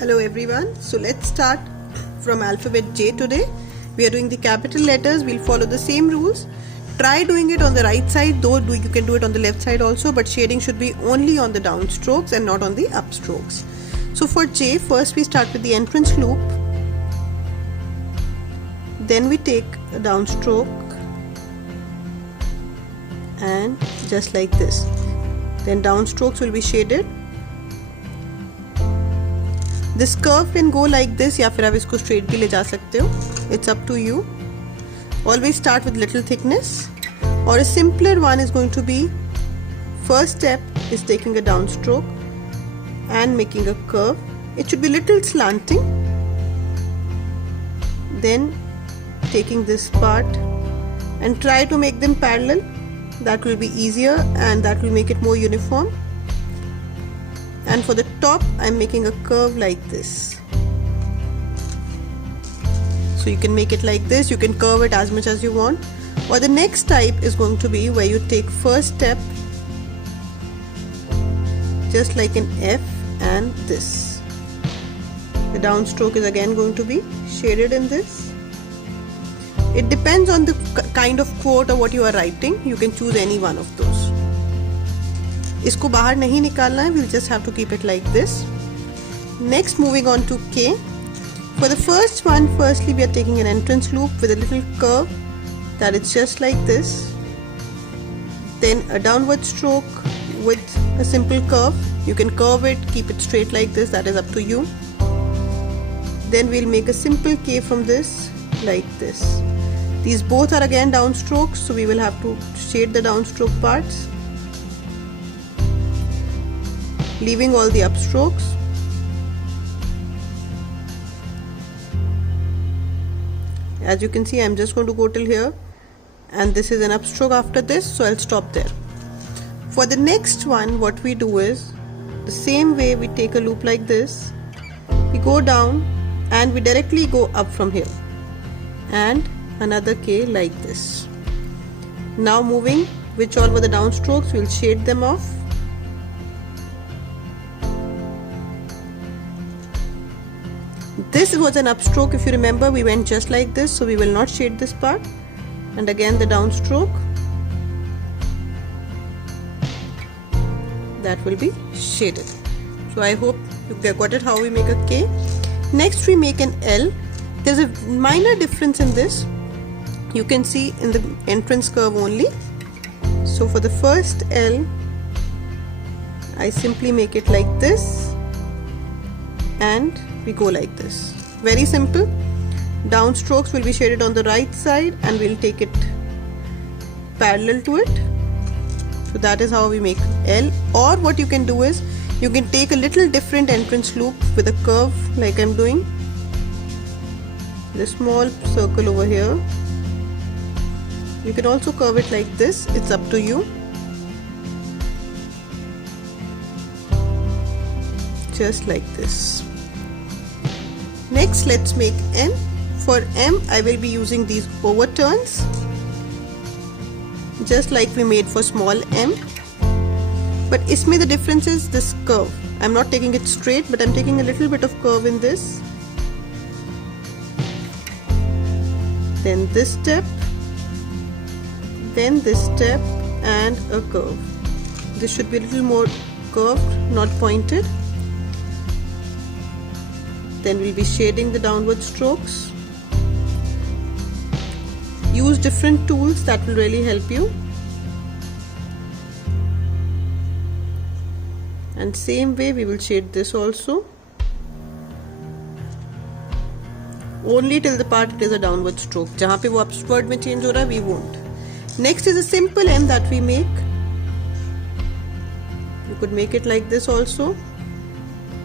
Hello everyone. So let's start from alphabet J today. We are doing the capital letters. We'll follow the same rules. Try doing it on the right side, though you can do it on the left side also, but shading should be only on the down strokes and not on the up strokes. So for J, first we start with the entrance loop. Then we take a down stroke and just like this. Then down strokes will be shaded. This curve can go like this या फिर आप इसको straight भी ले जा सकते हो. It's up to you. Always start with little thickness. Or a simpler one is going to be, first step is taking a down stroke and making a curve. It should be little slanting. Then taking this part and try to make them parallel. That will be easier and that will make it more uniform. And for the top, I'm making a curve like this. So you can make it like this, you can curve it as much as you want. Or the next type is going to be where you take first step just like an F and this. The down stroke is again going to be shaded in this. It depends on the kind of quote or what you are writing. You can choose any one of those. इसको बाहर नहीं निकालना है. We'll just have to keep it like this. Next, moving on to K. For the first one, firstly we are taking an entrance loop with a little curve that is just like this. Then a downward stroke with a simple curve. You can curve it, keep it straight like this, that is up to you. Then we'll make a simple K from this like this. These both are again down strokes, so we will have to shade the down stroke parts, leaving all the upstrokes. As you can see, I'm just going to go till here, and this is an upstroke after this, so I'll stop there. For the next one, what we do is the same way. We take a loop like this, we go down and we directly go up from here, and another K like this. Now moving, which all were the down strokes, we'll shade them off. This was an upstroke, if you remember, we went just like this, so we will not shade this part. And again the down stroke, that will be shaded. So I hope you got it how we make a K. Next we make an L. There's a minor difference in this. You can see in the entrance curve only. So for the first L, I simply make it like this and we go like this. Very simple. Down strokes will be shaded on the right side and we'll take it parallel to it. So that is how we make L. Or what you can do is, you can take a little different entrance loop with a curve like I'm doing. The small circle over here. You can also curve it like this. It's up to you. Just like this. Next, let's make M. For M, I will be using these overturns, just like we made for small m. But isme the difference is this curve. I'm not taking it straight, but I'm taking a little bit of curve in this. Then this step, then this step, and a curve. This should be a little more curved, not pointed. Then we'll be shading the downward strokes. Use different tools, that will really help you. And same way we will shade this also. Only till the part it is a downward stroke. जहाँ पे वो upward में change हो रहा है, we won't. Next is a simple M that we make. You could make it like this also,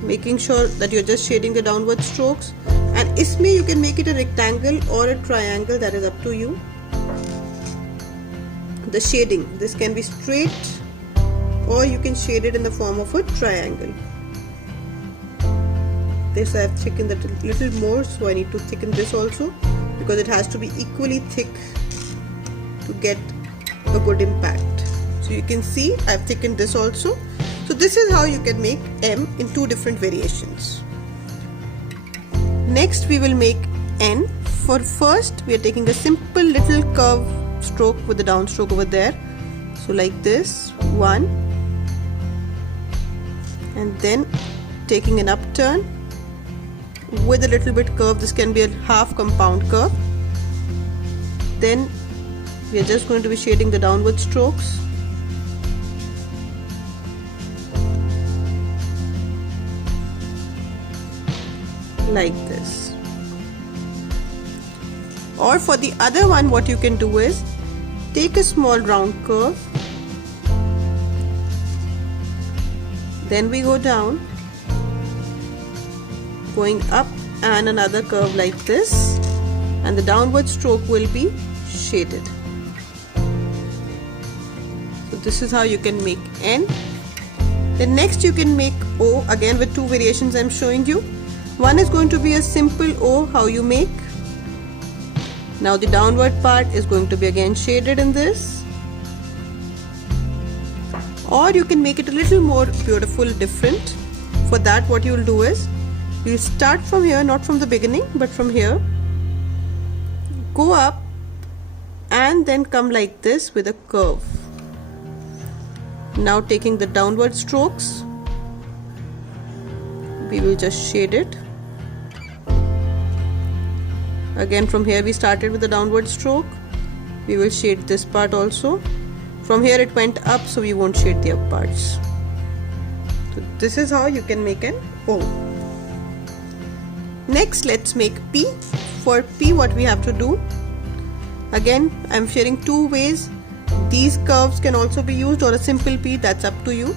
making sure that you're just shading the downward strokes. And isme you can make it a rectangle or a triangle, that is up to you. The shading, this can be straight or you can shade it in the form of a triangle. This I have thickened a little more, so I need to thicken this also because it has to be equally thick to get a good impact. So you can see I have thickened this also. So this is how you can make M in two different variations. Next we will make N. For first we are taking a simple little curve stroke with the downstroke over there. So like this, 1, and then taking an upturn with a little bit curve. This can be a half compound curve. Then we are just going to be shading the downward strokes. Like this. Or for the other one, what you can do is take a small round curve, then we go down, going up, and another curve like this, and the downward stroke will be shaded. So this is how you can make N. Then next you can make O, again with two variations I am showing you. One is going to be a simple O, how you make. Now the downward part is going to be again shaded in this. Or you can make it a little more beautiful, different. For that what you will do is, you will start from here, not from the beginning, but from here. Go up and then come like this with a curve. Now taking the downward strokes, we will just shade it. Again from here we started with the downward stroke. We will shade this part also. From here it went up, so we won't shade the up parts. So this is how you can make an O. Next let's make P. For P what we have to do, again I am sharing two ways. These curves can also be used, or a simple P, that's up to you.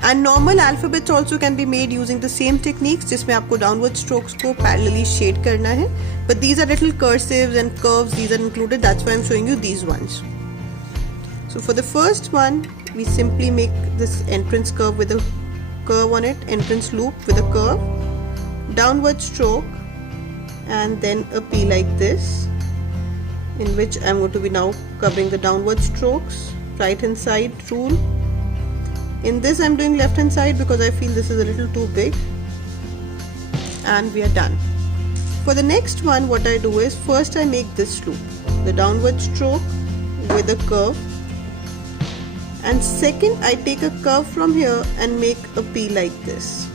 And normal alphabets also can be made using the same techniques, जिसमें आपको downward strokes को parallelly shade करना है. But these are little cursives and curves, these are included, that's why I'm showing you these ones. So for the first one, we simply make this entrance curve with a curve on it, entrance loop with a curve, downward stroke, and then a P like this, in which I'm going to be now covering the downward strokes, right hand side rule. In this I'm doing left hand side because I feel this is a little too big, and we are done. For the next one what I do is, first I make this loop, the downward stroke with a curve, and second I take a curve from here and make a P like this.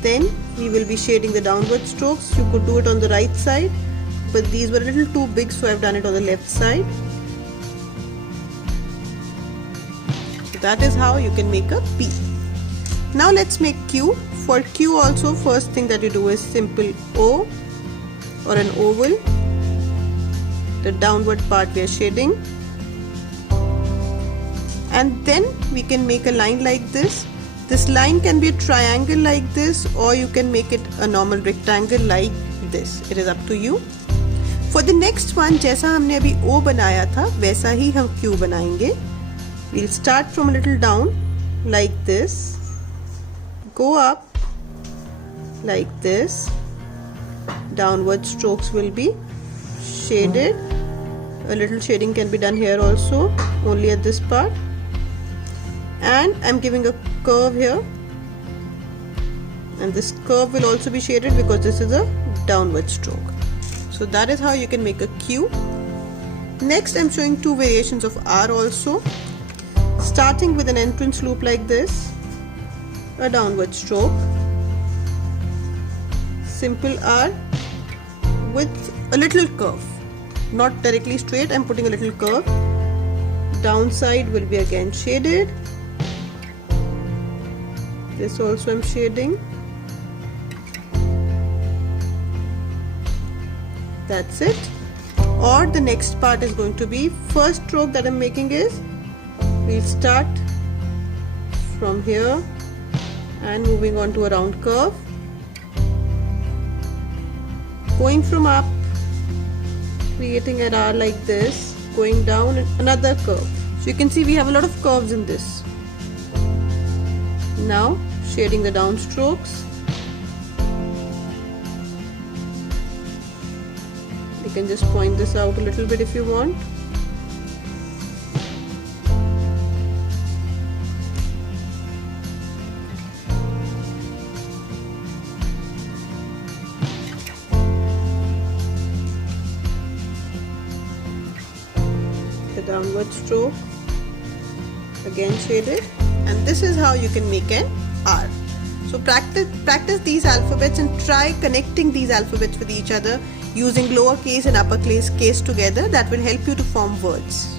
Then we will be shading the downward strokes. You could do it on the right side, but these were a little too big, so I've done it on the left side. That is how you can make a P. Now let's make Q. For Q also, first thing that you do is simple O or an oval. The downward part we are shading. And then we can make a line like this. This line can be a triangle like this, or you can make it a normal rectangle like this. It is up to you. For the next one, जैसा हमने अभी O बनाया था, वैसा ही हम Q बनाएंगे. We'll start from a little down like this, go up like this, downward strokes will be shaded. A little shading can be done here also, only at this part, and I'm giving a curve here, and this curve will also be shaded because this is a downward stroke. So that is how you can make a Q. Next I'm showing two variations of R also. Starting with an entrance loop like this, a downward stroke, simple R with a little curve, not directly straight, I'm putting a little curve. Downside will be again shaded. This also I'm shading. That's it. Or the next part is going to be, first stroke that I'm making is, we'll start from here and moving on to a round curve, going from up, creating an R like this, going down, and another curve. So you can see we have a lot of curves in this. Now shading the down strokes. You can just point this out a little bit if you want. downward stroke, again shaded, and this is how you can make an R. So practice these alphabets and try connecting these alphabets with each other using lowercase and uppercase together. That will help you to form words.